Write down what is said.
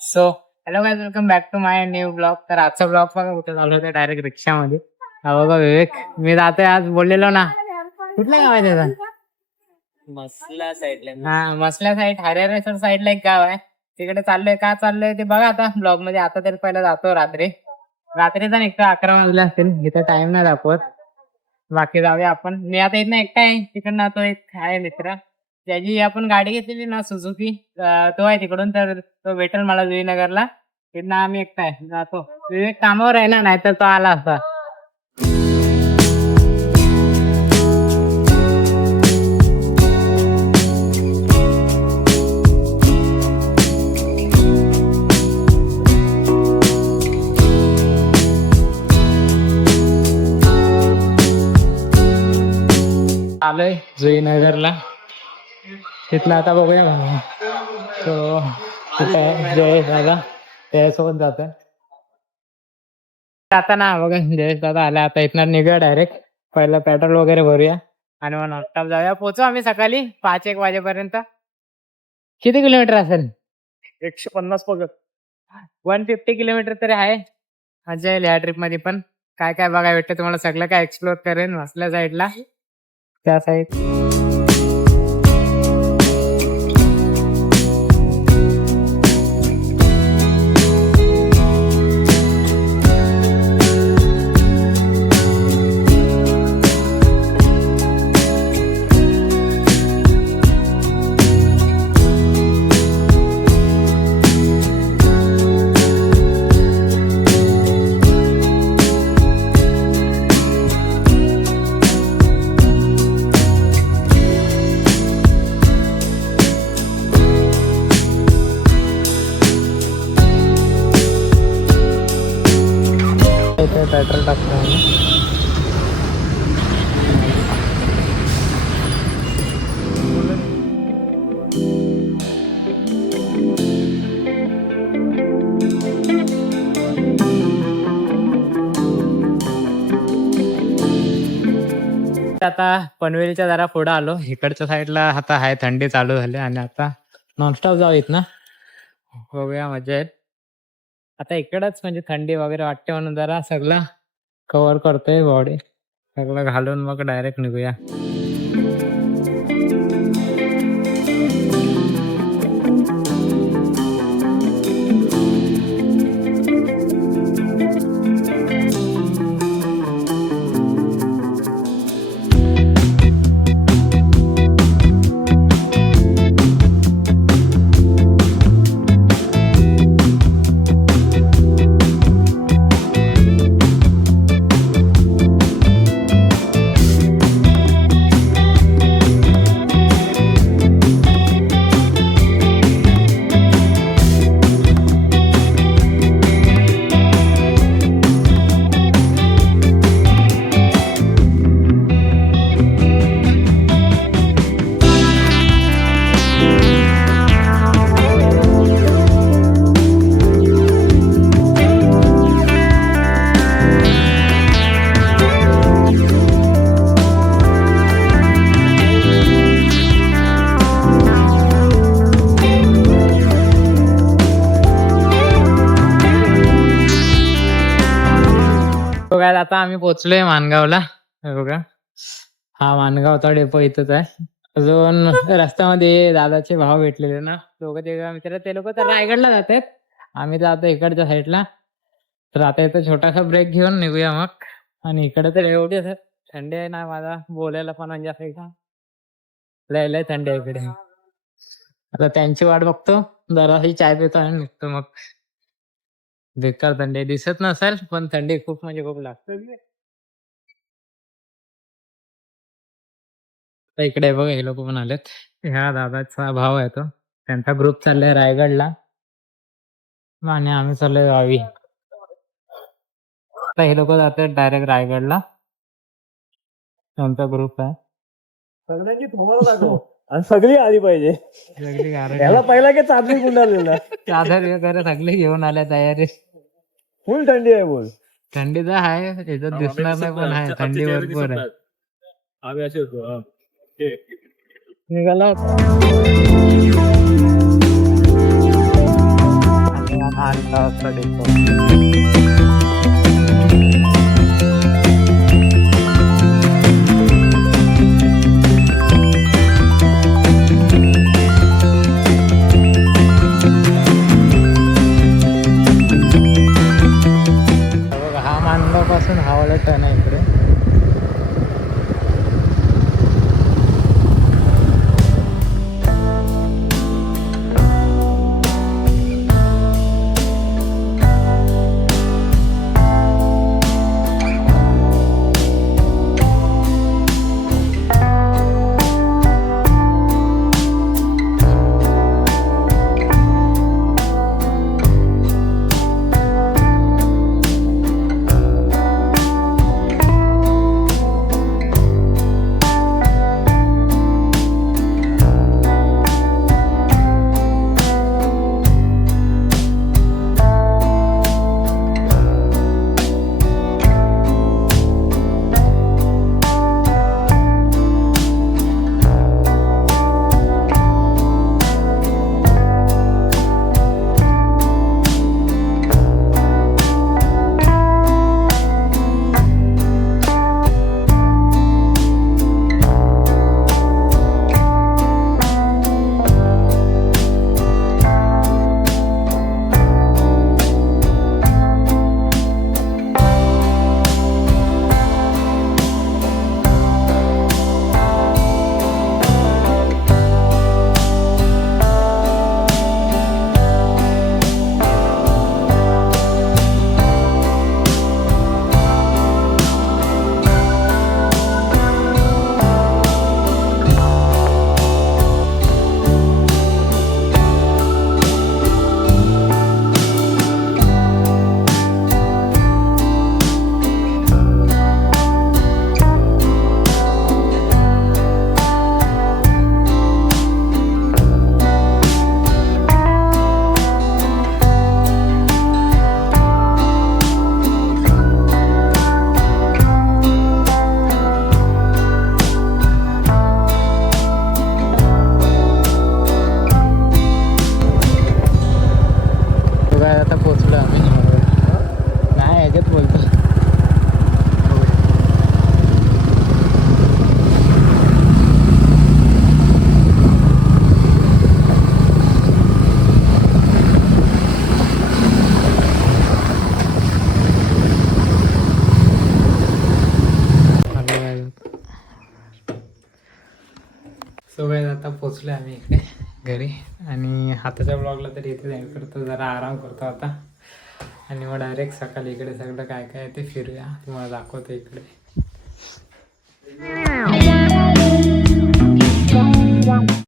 So hello guys, welcome back to my new blog. तर आजचा blog बघा कुठे चालू होतं, डायरेक्ट रिक्षामध्ये. हा बघा विवेक, मी जातोय आज बोललेलो ना. कुठलं गाव आहे त्याचं? मसला साईडला. हा, मसल्या साईड, हरिहरेश्वर साईडला एक गाव आहे. तिकडे चाललोय. का चाललोय ते बघा आता ब्लॉग मध्ये. आता तरी पहिला जातो रात्रीचा निघतो, 11 वाजले असतील. इथे टाइम नाही दाखवत. बाकी जाऊया आपण. मी आता इथनं एकटा आहे. तिकडनं तो एक आहे मित्र, त्याची आपण गाडी घेतलेली ना सुझुकी. तो आहे तिकडून, तर तो भेटेल मला जुईनगरला. तिथनं आम्ही एकटा आहे, जातो. विवेक कामावर आहे ना, नाहीतर तो आला असता. आलोय जुईनगरला. तिथलं आता बघूया. तो तिथे आहे जयेश दादा, त्याच्यासोबत जातोय. आता ना बघा, जयेश दादा आला. आता इथनं निघूया डायरेक्ट. पहिलं पेट्रोल वगैरे भरूया आणि मग नॉनस्टॉप जाऊया. पोहोचू आम्ही सकाळी 5-1 वाजेपर्यंत. किती किलोमीटर असेल? 150 पगत. 150 किलोमीटर तरी आहे. मजा येईल या ट्रिप मध्ये पण. काय काय बघायला भेटतं तुम्हाला, सगळं काय एक्सप्लोर करेन मसल्या साईडला, त्या साईड. पेट्रोल टाकतो आम्ही. आता पनवेलच्या जरा पुढे आलो. इकडच्या साईडला आता आहे, थंडी चालू झाली आणि आता नॉनस्टॉप जाऊ येत ना, बघूया मजा येईल. आता इकडच म्हणजे थंडी वगैरे वाटते म्हणून जरा सगळं कव्हर करतोय बॉडी, सगळं घालून मग डायरेक्ट निघूया. बघा आता आम्ही पोहोचलोय माणगावला. हे बघा, हा माणगावचा डेपो इथंच आहे. अजून रस्त्यामध्ये दादाचे भाव भेटलेले ना, दोघं ते मित्र, ते लोक तर रायगडला जातात. आम्ही जातो इकडच्या साईडला. तर आता इथं छोटासा ब्रेक घेऊन निघूया मग. आणि इकडे तर एवढी थंडी आहे ना, माझा बोलायला पण म्हणजे असं का लय लय थंडी आहे इकडे. आता त्यांची वाट बघतो, जराशी चाय पितो आणि निघतो मग. बेकार थंडी आहे. दिसत नसेल पण थंडी खूप म्हणजे खूप लागते. तर इकडे बघा, हे लोक पण आलेत. ह्या दादाचा भाव आहे तो, त्यांचा ग्रुप चाललाय रायगडला आणि आम्ही चाललोय गावी. तर हे लोक जातात डायरेक्ट रायगडला, त्यांचा ग्रुप आहे. सगळ्यांची तुम्हाला दाखव आणि सगळी आली पाहिजे. सगळी याला पहिला की चादरी गुंडाळलेला. चादर वगैरे सगळे घेऊन आल्या तयारी. फुल थंडी आहे बोल. थंडी तर आहे, याच्यात दिसणार नाही पण आहे, थंडी भरपूर आहे. आम्ही असे होतो. निघाला वाजता डेपो. बघा हा मानगाव पासून हा वाला टर्न आहे इकडे. आता पोचलो आम्ही. नाही ह्याच्यात बोलतो. सो गाईज आता पोचलो आम्ही इकडे घरी आणि आताच्या ब्लॉगला तर इथे एंड करतो. जरा आराम करतो आता आणि मग डायरेक्ट सकाळी इकडे सगळं काय काय ते फिरूया. तुम्हाला दाखवतो इकडे.